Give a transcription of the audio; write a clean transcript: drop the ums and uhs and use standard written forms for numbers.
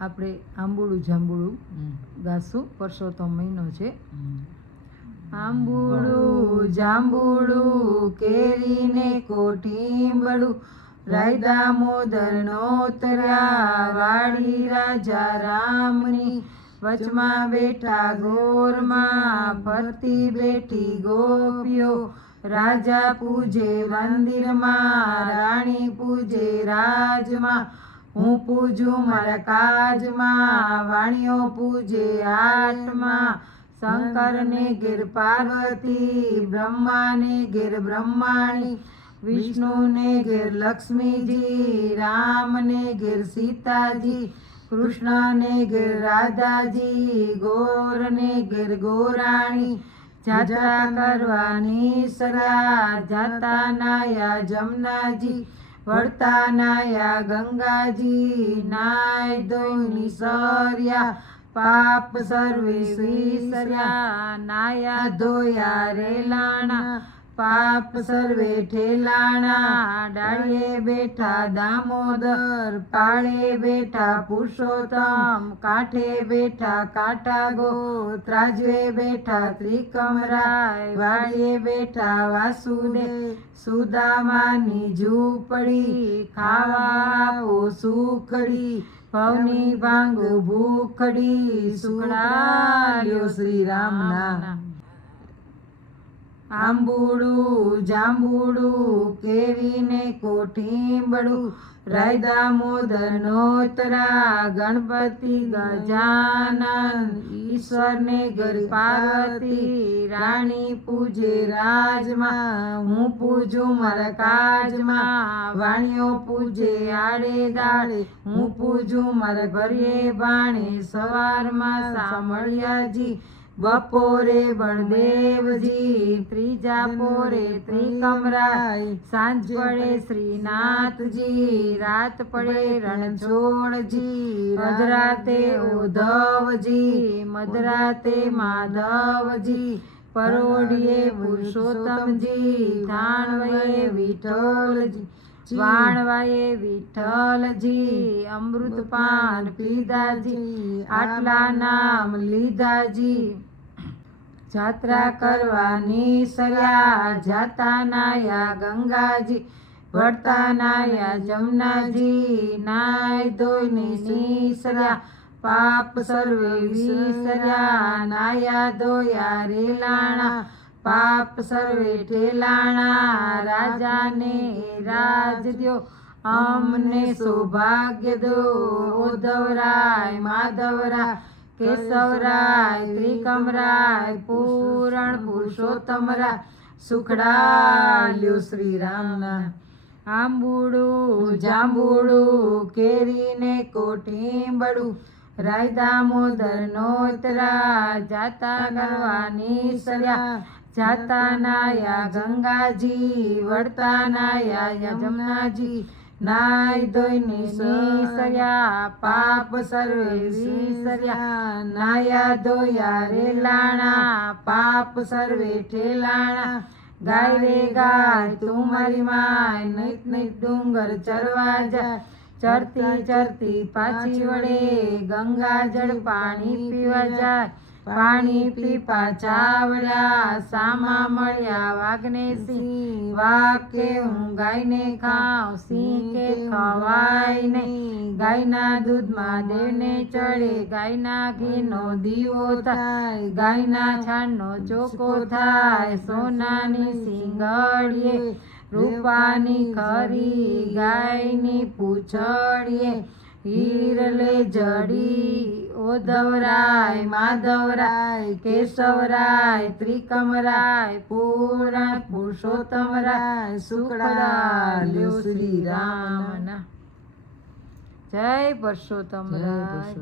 આપણે આંબુડું જાંબુડું ગાશું. પરસોત્તમ મહિનો છે. આંબુડું જાંબુડું કેરીને કોઠીંબડું રાય દામોદર નોતર્યા વાડી રાજા રામની વચમાં બેઠા ગોરમાં ફરતી બેઠી ગોપીઓ રાજા પૂજે મંદિરમાં રાણી પૂજે રાજમાં હું પૂજું મારા કાજમાં વાણીઓ પૂજે આઠમાં શંકરને ઘેર પાર્વતી બ્રહ્માને ઘેર બ્રહ્માણી વિષ્ણુને ઘેર લક્ષ્મીજી રામને ઘેર સીતાજી કૃષ્ણને ઘેર રાધાજી ગોરને ઘેર ગોરાણી જાત્રા કરવાની સર્યા જાતા નાયા જમનાજી વળતા નાયા ગંગાજી નાય ધોઈની સર્યા પાપ સર્વે વિસર્યા નાયા ધોયા રેલાણા પાપ સર્વે ઠેલાણા ડાળીએ બેઠા દામોદર પાળે બેઠા પુરુષોત્તમ કાંઠે બેઠા કાંટાગો ત્રાજવે બેઠા ત્રિકમરાય વાડીએ બેઠા વાસુદેવ સુદામાની ઝૂંપડી ખાવા સુખડી ભવની ભાંગો ભૂખડી સુખડાલ્યો શ્રી રામના. આંબુડું જાંબુડું કેરીને કોઠીંબડું રાય દામોદર નોતરા ગણપતિ ગજાનન ઈશ્વરને ઘર પાર્વતી રાણી પૂજે રાજમાં હું પૂજું મારા કાજમાં વાણીઓ પૂજે આડે દાડે હું પૂજું મારા ઘરે ભાણે સવારમાં સામળિયાજી બપોરે બળદેવજી ત્રીજા પોરે ત્રિકમરાય સાંજ પડે શ્રીનાથજી રાત પડે રણછોડજી મધરાતે ઉદ્ધવજી મધરાતે માધવજી પરોઢિયે પુરુષોત્તમજી થાણવયે વિઠ્ઠલજી વાણવાયે વિઠ્ઠલજી અમૃતપાન પીધાજી આટલા નામ લીધાજી જાત્રા કરવાની સર્યા જાતા નાયા ગંગાજી વળતા નાયા જમનાજી નાય ધોઈને નીસર્યા પાપ સર્વે વિસર્યા નાયા ધોયા રેલાણા પાપ સર્વે ઠેલાણા રાજાને રાજ દ્યો અમને સૌભાગ્ય દો ઉદ્ધવરાય માધવરાય કેશવરાય ત્રિકમરાય પૂરણ પુરુષોત્તમરાય સુખડાલ્યો શ્રી રામના. આંબુડું જાંબુડું કેરીને કોઠીંબડું રાય દામોદર નોતરા જાતા કરવાની સર્યા જાતા નાયા ગંગાજી વળતા નાયા જમનાજી નાય ધોઈને નીસર્યા પાપ સર્વે વિસર્યા નાયા ધોયા રેલાણા પાપ સર્વે ઠેલાણા ગાય રે ગાય તું મારી માય નૈત નૈત ડુંગર ચરવા જાય ચરતી ચરતી પાછી વળે ગંગા જળ પાણી પીવા જાય પાણી પી પાછા વળ્યા સામા મળ્યા વાઘને સિંહ વાઘ કે હું ગાયને ખાઉં સિંહ કે ખવાય નહીં ગાયના દૂધમાં દેવને ચડે ગાયના ઘીનો દીવો થાય ગાયના છાણનો ચોખ્ખો થાય સોનાની સિંગડીએ રૂપાની ખરી ગાયની પૂંછડીએ હીરલે જડી ઉદ્ધવરાય માધવરાય કેશવરાય ત્રિકમરાય પૂરણ પુરુષોત્તમરાય સુખડાલ્યો શ્રી રામના. જય પરસોત્તમ રાય.